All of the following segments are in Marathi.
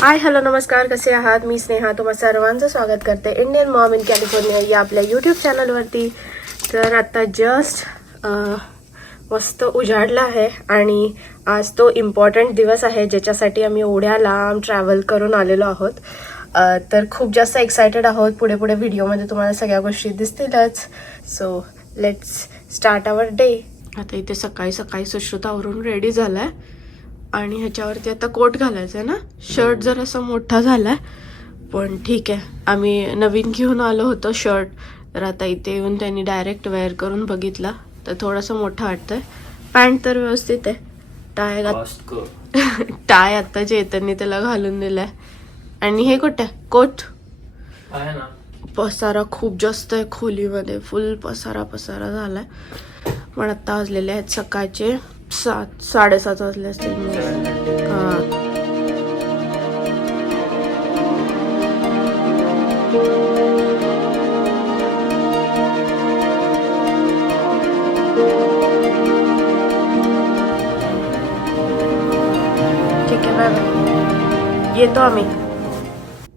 हाय हॅलो नमस्कार. कसे आहात? मी स्नेहा. तुम्हा सर्वांचं स्वागत करते. इंडियन मॉम इन कॅलिफोर्निया या आपल्या यूट्यूब चॅनलवरती तर आत्ता जस्ट मस्त उजाडला आहे आणि आज तो इम्पॉर्टंट दिवस आहे ज्याच्यासाठी आम्ही एवढ्या लांब ट्रॅव्हल करून आलेलो आहोत. तर खूप जास्त एक्सायटेड आहोत. पुढे पुढे व्हिडिओमध्ये तुम्हाला सगळ्या गोष्टी दिसतीलच. So let's start our day आता इथे सकाळी सकाळी सुश्रुतावरून रेडी झाला आहे आणि ह्याच्यावरती आता कोट घालायचा आहे ना शर्ट जरासा मोठा झालाय पण ठीक आहे. आम्ही नवीन घेऊन आलो होतो शर्ट तर आता इथे येऊन त्यांनी डायरेक्ट वेअर करून बघितला. तर थोडासा मोठा वाटतंय. पॅन्ट तर व्यवस्थित आहे. टाय टाय आता चेतननी त्याला घालून दिलाय. आणि हे कुठे? कोट? आहे ना. पसारा खूप जास्त आहे खोलीमध्ये. फुल पसारा पसारा झालाय. पण आता वाजलेले आहेत सकाळचे. सात साडेसात वाजले असतील मग. हा. ठीक आहे बाय बाय येतो आम्ही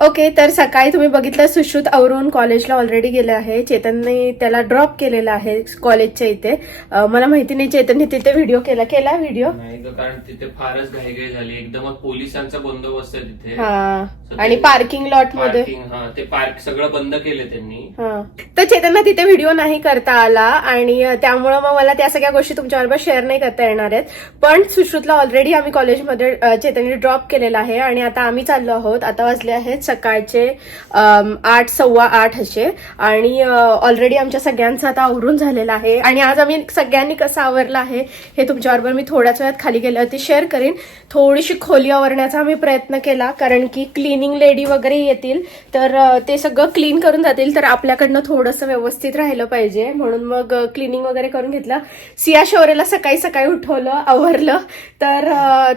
ओके तर सकाळी तुम्ही बघितलं सुश्रुत आवरून कॉलेजला ऑलरेडी गेले आहे. चेतनने त्याला ड्रॉप केलेला आहे कॉलेजच्या इथे. मला माहिती नाही चेतनने तिथे व्हिडिओ केला. केला व्हिडिओ नाही ग, कारण तिथे फारच घाईघाई झाली. एकदमच पोलिसांचा बंदोबस्त आहे तिथे. हा. आणि पार्किंग लॉटमध्ये? हा ते पार्क सगळं बंद केले त्यांनी. हा. तर चेतनला तिथे व्हिडिओ नाही करता आला आणि अ, त्यामुळं मग मला त्या सगळ्या गोष्टी तुमच्याबरोबर शेअर नाही करता येणार आहेत. पण सुश्रुतला ऑलरेडी आम्ही कॉलेजमध्ये अ, चेतनने ड्रॉप केलेला आहे. आणि आता आम्ही चाललो आहोत. आता वाजले आहेत सकाळचे आठ सव्वा आठ असे. आणि ऑलरेडी आमच्या सगळ्यांचं आता आवरून झालेलं आहे. आणि आज आम्ही सगळ्यांनी कसं आवरलं आहे हे तुमच्याबरोबर मी थोड्याच वेळात खाली गेल्यावरती शेअर करीन. थोडीशी खोली आवरण्याचा आम्ही प्रयत्न केला कारण की क्लिनिंग लेडी वगैरे येतील तर ते सगळं क्लीन करून जातील तर आपल्याकडनं थोडंसं व्यवस्थित राहिलं पाहिजे. म्हणून मग क्लिनिंग वगैरे करून घेतलं. सिया शोरेला सकाळी सकाळी उठवलं आवरलं. तर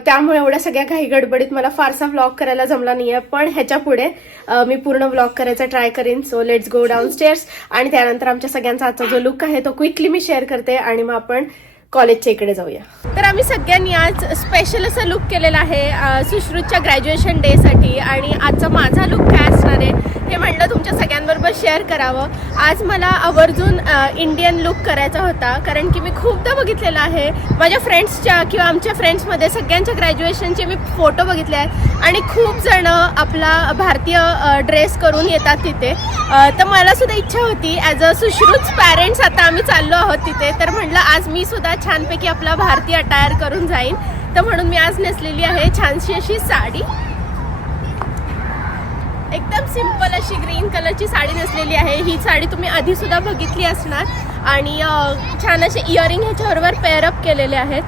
त्यामुळे एवढ्या सगळ्या घाई गडबडीत मला फारसा व्लॉग करायला जमला नाहीये. पण ह्याच्या पुढे अ, मी पूर्ण ब्लॉग करायचा ट्राय करीन. So let's go downstairs आणि त्यानंतर आमच्या सगळ्यांचा आजचा जो लुक आहे तो क्विकली मी शेअर करते आणि मग आपण कॉलेजच्या इकडे जाऊया. तर आम्ही सगळ्यांनी आज स्पेशल असा लुक केलेला आहे सुश्रुतच्या ग्रॅज्युएशन डेसाठी आणि आजचा माझा लुक काय असणार आहे? मी म्हणलं तुमच्या सगळ्यांबरोबर शेअर करावं. आज मला आवर्जून इंडियन लुक करायचा होता. कारण की मी खूपदा बघितलेला आहे. माझ्या फ्रेंड्सच्या किंवा आमच्या फ्रेंड्समध्ये सगळ्यांच्या ग्रॅज्युएशनचे मी फोटो बघितले आहेत. आणि खूप जण आपला भारतीय ड्रेस करून येतात तिथे. तर मला सुद्धा इच्छा होती ॲज अ सुश्रुत पॅरेंट्स आता आम्ही चाललो आहोत तिथे. तर म्हटलं आज मी सुद्धा छानपैकी आपला भारतीय अटायर करून जाईन. तर म्हणून मी आज नेसलेली आहे छानशी अशी साडी. एकदम सिंपल अशी ग्रीन कलरची साडी नेसलेली आहे. ही साडी तुम्ही आधी सुद्धा बघितली असणार. आणि छान असे इयरिंग ह्याच्याबरोबर पेअरअप केलेले आहेत.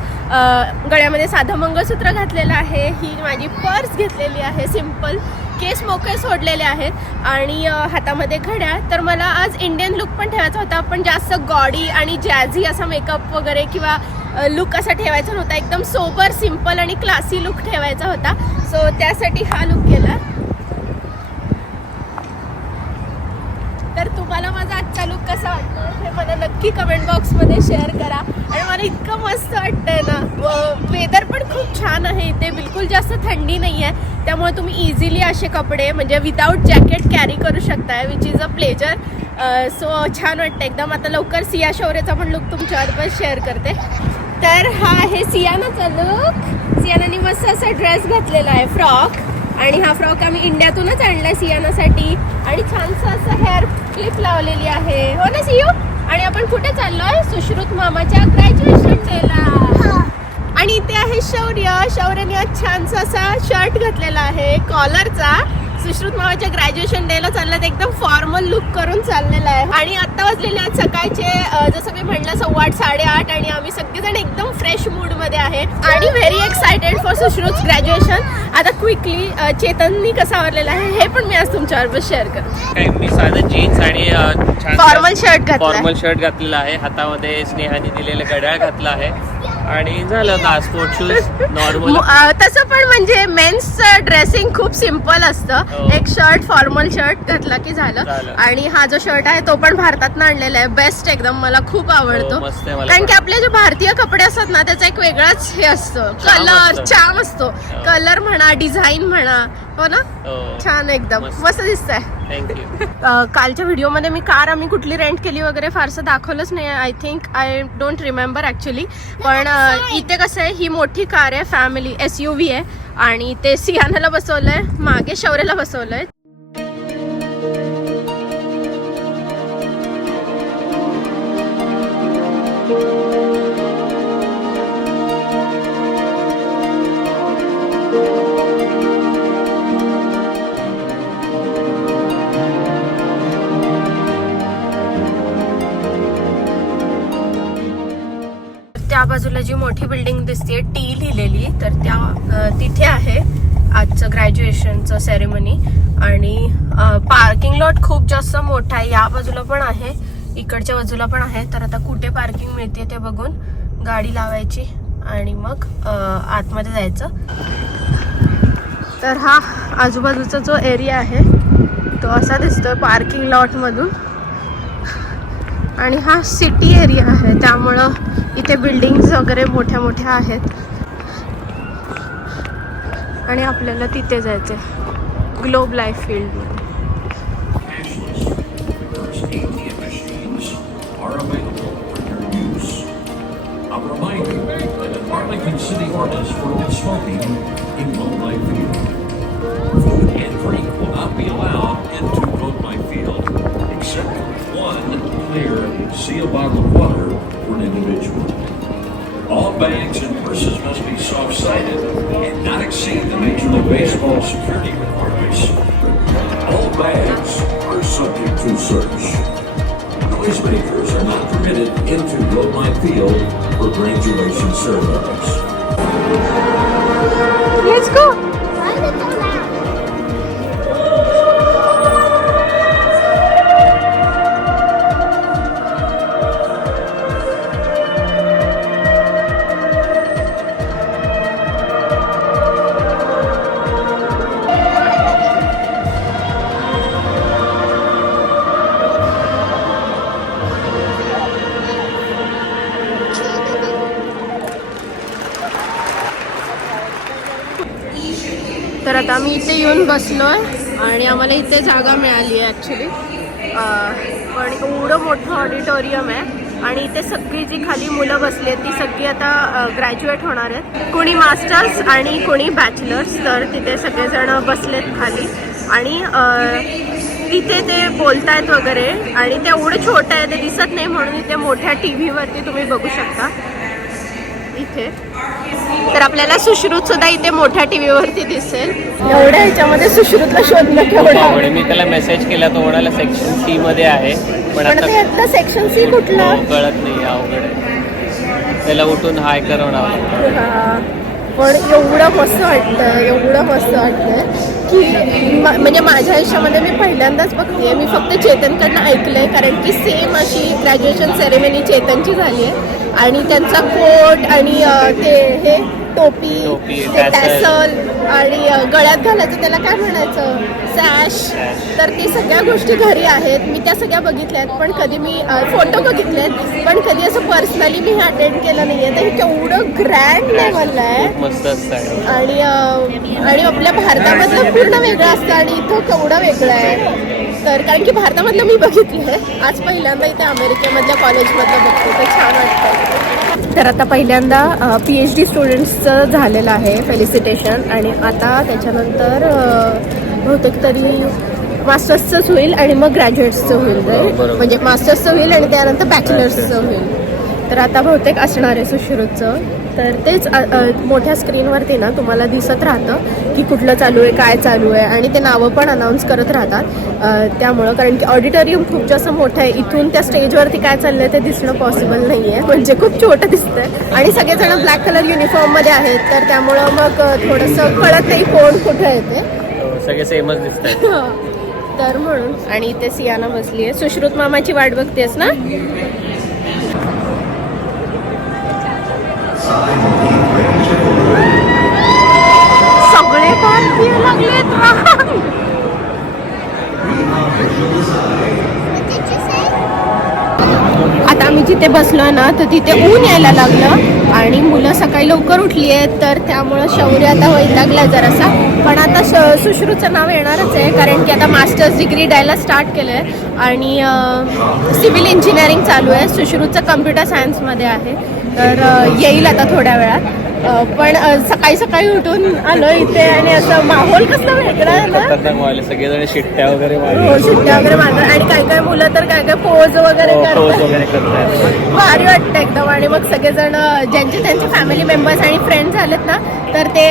गळ्यामध्ये साधं मंगळसूत्र घातलेलं आहे. ही माझी पर्स घेतलेली आहे सिंपल केस मोकळे सोडलेले आहेत. आणि हातामध्ये घड्याळ. तर मला आज इंडियन लुक पण ठेवायचा होता. पण जास्त गॉडी आणि जॅझी असा मेकअप वगैरे किंवा लुक असा ठेवायचा नव्हता. एकदम सोबर सिंपल आणि क्लासी लुक ठेवायचा होता. सो त्यासाठी हा लुक केला तर तुम्हाला माझा आजचा लुक कसं वाटलं? हे मला नक्की कमेंट बॉक्समध्ये शेअर करा. आणि मला इतकं मस्त वाटतंय ना. वेदर पण खूप छान आहे इथे. बिलकुल जास्त थंडी नाही आहे त्यामुळे तुम्ही इझिली असे कपडे म्हणजे विदाऊट जॅकेट कॅरी करू शकताय which is a pleasure so छान वाटतं एकदम. आता लवकर सिया शौर्याचा पण लुक पण शेअर करते. तर हा आहे सियानाचा लुक सियानाने मस्त असा ड्रेस घातलेला आहे फ्रॉक आणि हा फ्रॉक आम्ही इंडियातूनच आणला सियानासाठी. आणि छानसं असं हेअर क्लिप लावलेली आहे. हो ना सियू? आणि आपण कुठे चाललोय? सुश्रुत मामाच्या ग्रॅज्युएशन डेला आणि इथे आहे शौर्य. शौर्यने आज छानसा असा शर्ट घातलेला आहे कॉलरचा सुश्रुत मामाच्या ग्रॅज्युएशन डेला चाललं एकदम फॉर्मल लुक करून चाललेला आहे. आणि आता वाजलेले आहेत सकाळचे जसं मी म्हटलं सव्वा आठ साडेआठ आणि आम्ही सगळेजण एकदम फ्रेश मूडमध्ये आहे. आणि very excited for Sushrut graduation आता क्विकली चेतननी कसं आवरलेलं आहे हे पण मी आज तुमच्याबरोबर शेअर करते. मी साधं जीन्स आणि फॉर्मल शर्ट. फॉर्मल शर्ट घातलेला आहे. हातामध्ये स्नेहाने दिलेलं घड्याळ घातलं आहे. आणि झालं का स्पोर्ट शूज नॉर्मल तसं पण म्हणजे मेन्स ड्रेसिंग खूप सिंपल असतं हो. एक शर्ट फॉर्मल शर्ट घातला की झालं. आणि हा जो शर्ट आहे तो पण भारतात आणलेला आहे बेस्ट एकदम मला खूप आवडतो हो, मला कारण की. आपले जे भारतीय कपडे असतात ना त्याचा एक वेगळाच हे असतं कलर. छान असतो हो. कलर म्हणा डिझाईन म्हणा हो ना? हो. छान एकदम. मस्त. थँक्यू अ, कालच्या व्हिडिओमध्ये मी कार आम्ही कुठली रेंट केली वगैरे फारसं दाखवलंच नाही. I think I don't remember actually पण इथे कसं आहे ही मोठी कार आहे फॅमिली एस यू व्ही आहे. आणि ते सियानाला बसवलंय मागे शौर्याला बसवलंय. त्या बाजूला जी मोठी बिल्डिंग दिसते टी लिहिलेली. तर त्या तिथे आहे आजचं ग्रॅज्युएशनचं सेरेमनी आणि पार्किंग लॉट खूप जास्त मोठा आहे. या बाजूला पण आहे. इकडच्या बाजूला पण आहे. तर आता कुठे पार्किंग मिळते ते बघून गाडी लावायची आणि मग आतमध्ये जायचं. तर हा आजूबाजूचा जो एरिया आहे तो असा दिसतोय पार्किंग लॉटमधून आणि हा सिटी एरिया आहे. त्यामुळं इथे बिल्डिंग्स वगैरे मोठ्या मोठ्या आहेत आणि आपल्याला तिथे जायचंय globe life field ATM machines are available for your use. A reminder that the Arlington City ordinance forbids smoking in Gold Life Field. Food and drink will not be allowed into Gold Life Field except one clear seal bottle of water individual. All bags and purses must be soft-sided and not exceed the Major League Baseball security requirements. All bags are subject to search. Noisemakers are not permitted into Goldmine Field for graduation ceremonies. इथे येऊन बसलो आहे आणि आम्हाला इथे जागा मिळाली आहे ॲक्च्युली पण एवढं मोठं ऑडिटोरियम आहे. आणि इथे सगळी जी खाली मुलं बसली आहेत ती सगळी आता ग्रॅज्युएट होणार आहेत. कोणी मास्टर्स आणि कोणी बॅचलर्स तर तिथे सगळेजण बसलेत खाली. आणि तिथे ते बोलतायत वगैरे. आणि ते एवढं छोटं आहे ते दिसत नाही म्हणून इथे मोठ्या टी व्हीवरती तुम्ही बघू शकता. इथे. तर आपल्याला सुश्रुत सुद्धा इथे मोठ्या टीव्हीवरती दिसेल. एवढ्या ह्याच्यामध्ये सुश्रुतला शोधणं केवढं आणि मी त्याला मेसेज केला तो म्हणाला सेक्शन सी मध्ये आहे. पण पण आता ते सेक्शन सी कुठलं? हो, कळत नाही अवघड आहे. त्याला उठून हाय करावं हा. पण एवढं मस्त वाटतं एवढं मस्त वाटतं की म- म्हणजे माझ्या आयुष्यामध्ये मी पहिल्यांदाच बघते मी फक्त चेतनकडनं ऐकलंय कारण की सेम अशी ग्रॅज्युएशन सेरेमनी चेतनची झाली आहे आणि त्यांचा कोट आणि ते हे टोपी ते. टॅसल आणि गळ्यात घालायचं त्याला काय म्हणायचं? सॅश. तर ती सगळ्या गोष्टी घरी आहेत. मी त्या सगळ्या बघितल्या आहेत. पण कधी मी फोटो बघितले आहेत. पण कधी असं पर्सनली मी अटेंड केलं नाहीये. तर हे केवढं ग्रँड लेवलला आहे. आणि आणि आपल्या भारतामधलं पूर्ण वेगळं असतं आणि इथं केवढं वेगळं आहे. तर कारण की भारतामधलं मी बघितलं आहे. आज पहिल्यांदा इथे अमेरिकेमधल्या कॉलेजमधलं बघते. ते छान वाटतं तर आता पहिल्यांदा पी एच डी स्टुडंट्सचं झालेलं आहे फेलिसिटेशन आणि आता त्याच्यानंतर बहुतेक तरी मास्टर्सचंच होईल आणि मग ग्रॅज्युएट्सचं होईल? म्हणजे मास्टर्सचं होईल आणि त्यानंतर बॅचलर्सचं होईल. तर आता बहुतेक असणार आहे सुश्रुतचं. तर तेच मोठ्या स्क्रीनवरती ना तुम्हाला दिसत राहतं की कुठलं चालू आहे काय चालू आहे आणि ते नावं पण अनाऊन्स करत राहतात. त्यामुळं कारण की ऑडिटोरियम खूप जास्त मोठं आहे. इथून त्या स्टेजवरती काय चाललंय ते दिसणं पॉसिबल नाही आहे म्हणजे खूप छोटं दिसतंय. आणि सगळेजण ब्लॅक कलर युनिफॉर्ममध्ये आहेत. तर त्यामुळं मग थोडंसं कळत नाही कोण कुठं येते हो, सगळे सेमच दिसत आहेत तर म्हणून. आणि इथे सियाना बसली आहे सुश्रुत मामाची वाट बघतेस ना? सगळे भारतीय लागलेत. आता आम्ही जिथे बसलो ना तर तिथे ऊन यायला लागलं आणि मुलं सकाळी लवकर उठली आहेत तर त्यामुळं शौर्य आता वैतागला जरासा. पण आता श सुश्रूचं नाव येणारच आहे कारण की आता मास्टर्स डिग्री द्यायला स्टार्ट केलं आहे आणि सिव्हिल इंजिनिअरिंग चालू आहे. सुश्रूचं कम्प्युटर सायन्समध्ये आहे. तर येईल आता थोड्या वेळात. पण सकाळी सकाळी उठून आलो इथे आणि असं माहोल कसला वेगळा सगळेजण शिट्ट्या वगैरे हो शिट्ट्या वगैरे मारतात. आणि काय काय मुलं तर काय काय पोज वगैरे करतात. करतायत भारी वाटतं एकदम. आणि मग सगळेजण ज्यांचे त्यांचे फॅमिली मेंबर्स आणि फ्रेंड्स आलेत ना तर ते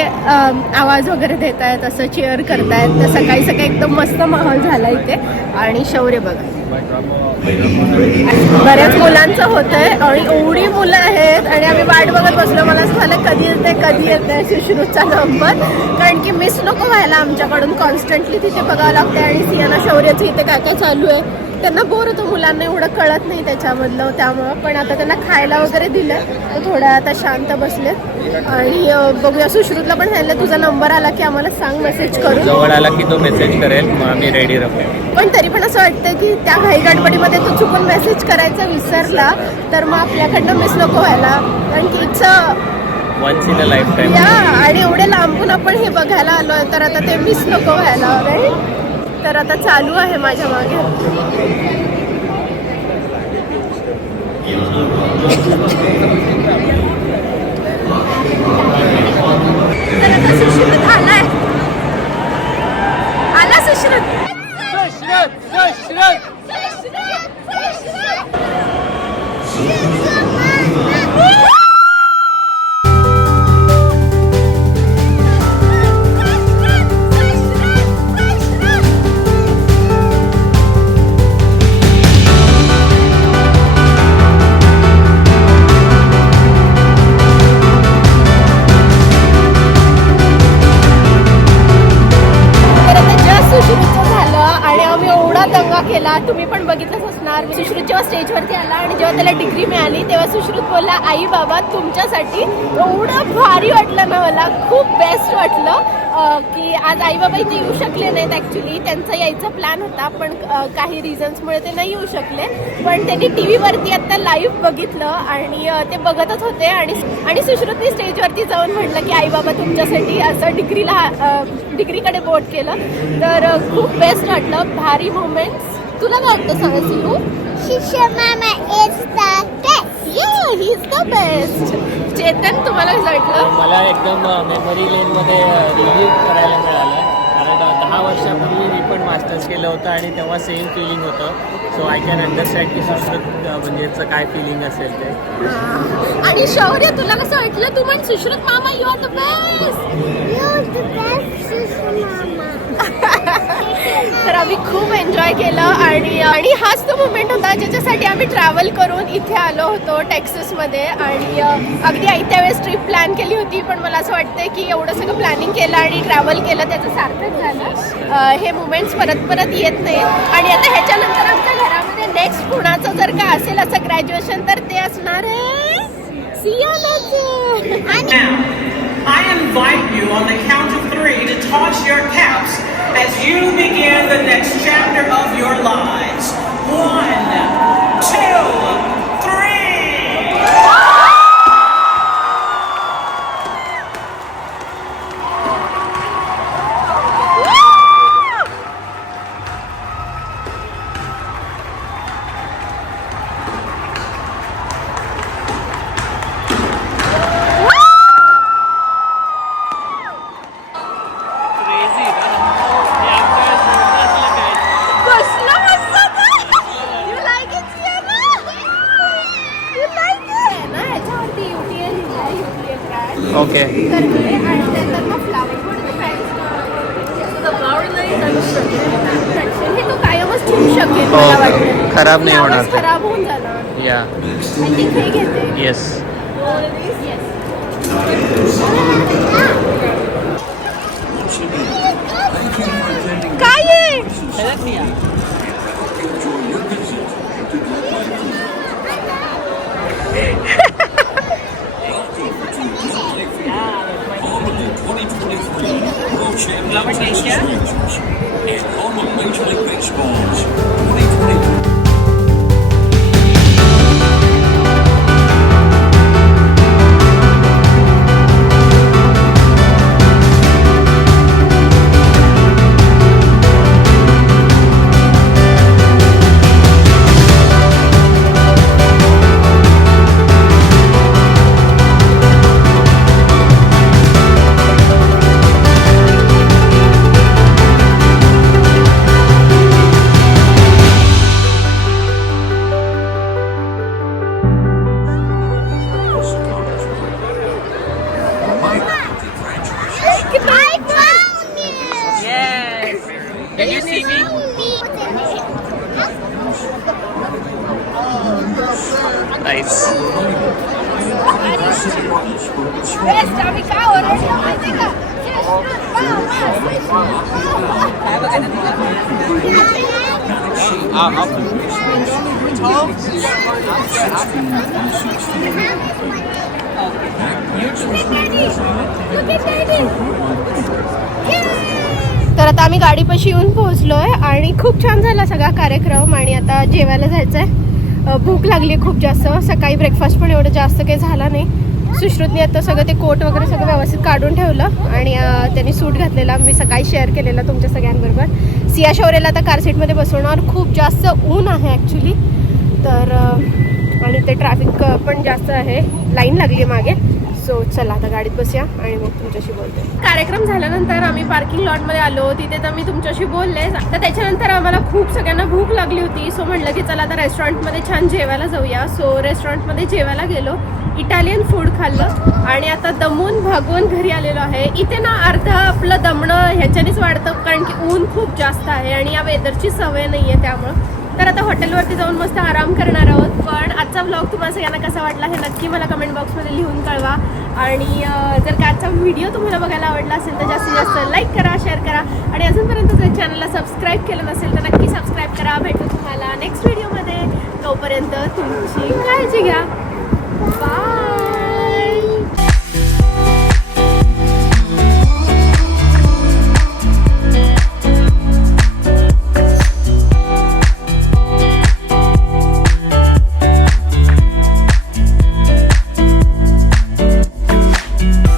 आवाज वगैरे देत आहेत असं चेअर करतायत. तर सकाळी सकाळी एकदम मस्त माहोल झाला इथे. आणि शौर्य बघा. बऱ्याच मुलांचं होतंय आणि एवढी मुलं आहेत आणि आम्ही वाट बघत बसलो. मला असं झालं कधी येते कधी येते सुश्रुतचा नंबर कारण की मिस नको व्हायला आमच्याकडून. कॉन्स्टंटली तिथे बघावं लागते आणि सियाना शौर्याचं इथे काय काय चालू आहे. त्यांना बोर होतं मुलांना एवढं कळत नाही त्याच्यामधलं त्यामुळं. पण आता त्यांना खायला वगैरे दिलं तर थोड्या आता शांत बसलेत. आणि बघूया सुश्रुतला पण सांगितलं तुझा नंबर आला की आम्हाला सांग मेसेज करून. जवळ आला की तो मेसेज करेल आम्ही रेडी राहू पण तरी पण असं वाटतं की त्या घाई गडबडीमध्ये तो चुकून मेसेज करायचा विसरला तर मग आपल्याकडनं मिस नको व्हायला. कारण की it's once in a lifetime या आणि एवढे लांबून आपण हे बघायला आलोय तर आता ते मिस नको व्हायला राईट तर आता चालू आहे माझ्या मागे. तर आता सुश्रुत आलाय. आला सुश्रुत. तर तुमच्यासाठी एवढं भारी वाटलं ना मला. खूप बेस्ट वाटलं की आज आईबाबा इथे येऊ शकले नाहीत ॲक्च्युली त्यांचा यायचा प्लॅन होता पण काही रिझन्समुळे ते नाही येऊ शकले. पण त्यांनी टी व्हीवरती आत्ता लाईव्ह बघितलं आणि ते बघतच होते आणि आणि सुश्रुती स्टेजवरती जाऊन म्हटलं की आई बाबा तुमच्यासाठी असं डिग्रीला डिग्रीकडे बोट केलं. तर खूप बेस्ट वाटलं. भारी मुमेंट्स तुला काय वाटतं सांगा सिंहू Shisha Mama is the the best Chetan तुम्हाला कसं वाटलं? मला एकदम मेमरी लेनमध्ये रिव्ह्यू करायला मिळालं. कारण दहा वर्षापूर्वी मी पण मास्टर्स केलं होतं आणि तेव्हा सेम फिलिंग होतं. सो आय कॅन अंडरस्टँड की सुश्रुत म्हणजे काय फिलिंग असेल ते. आणि शौर्य तुला कसं वाटलं? तू म्हण सुश्रुत मामा you are the best You're the best, Shisha Mama. तर आम्ही खूप एन्जॉय केलं आणि आणि हाच तो मुमेंट होता ज्याच्यासाठी आम्ही ट्रॅव्हल करून इथे आलो होतो टेक्ससमध्ये आणि अगदी आयत्या वेळेस ट्रिप प्लॅन केली होती पण मला असं वाटतं की एवढं सगळं प्लॅनिंग केलं आणि ट्रॅव्हल केलं त्याचं सार्थक झालं. हे मुमेंट्स परत परत येत नाही आणि आता ह्याच्यानंतर आमच्या घरामध्ये नेक्स्ट कुणाचं जर का असेल असं ग्रॅज्युएशन तर ते असणार आहे सियानाचं I invite you on the count of three to toss your as you begin the next chapter of your lives. One, two, वाटतं खराब नाही होणार Flowers ते. खराब होऊन जाणार या हे येस Yes. काय आहे Champions Rangers and of Major League Baseball's तर आता आम्ही गाडीपाशी येऊन पोहोचलोय आणि खूप छान झाला सगळा कार्यक्रम आणि आता जेवायला जायचंय. आहे भूक लागली खूप जास्त. सकाळी ब्रेकफास्ट पण एवढं जास्त काही झाला नाही. सुश्रुतने आता सगळं ते कोट वगैरे सगळं व्यवस्थित काढून ठेवलं आणि त्यांनी सूट घातलेला. मी सकाळी शेअर केलेला तुमच्या सगळ्यांबरोबर. सिया शौर्यला आता कार सीटमध्ये बसवणार. खूप जास्त ऊन आहे ॲक्च्युली तर आणि ते ट्रॅफिक पण जास्त आहे. लाईन लागली आहे मागे. सो चला आता गाडीत बसूया आणि मग तुमच्याशी बोलते. कार्यक्रम झाल्यानंतर आम्ही पार्किंग लॉटमध्ये आलो. तिथे तर मी तुमच्याशी बोलले तर त्याच्यानंतर आम्हाला खूप सगळ्यांना भूक लागली होती. सो म्हटलं की चला आता रेस्टॉरंटमध्ये छान जेवायला जाऊया. सो रेस्टॉरंटमध्ये जेवायला गेलो. इटालियन फूड खाल्लं आणि आता दमून भागवून घरी आलेलो आहे. इथे ना अर्ध आपलं दमणं ह्याच्यानेच वाढतं कारण की ऊन खूप जास्त आहे आणि या वेदरची सवय नाही आहे त्यामुळं. तर आता हॉटेलवरती जाऊन मस्त आराम करणार आहोत. पण आजचा ब्लॉग तुम्हाला सगळ्यांना कसा वाटला हे नक्की मला कमेंट बॉक्समध्ये लिहून कळवा. आणि जर का आजचा व्हिडिओ तुम्हाला बघायला आवडला असेल तर जास्तीत जास्त लाईक करा शेअर करा. आणि अजूनपर्यंत जर चॅनलला सबस्क्राईब केलं नसेल तर नक्की सबस्क्राईब करा. भेटू तुम्हाला नेक्स्ट व्हिडिओमध्ये तोपर्यंत तुमची काळजी घ्या. 拜.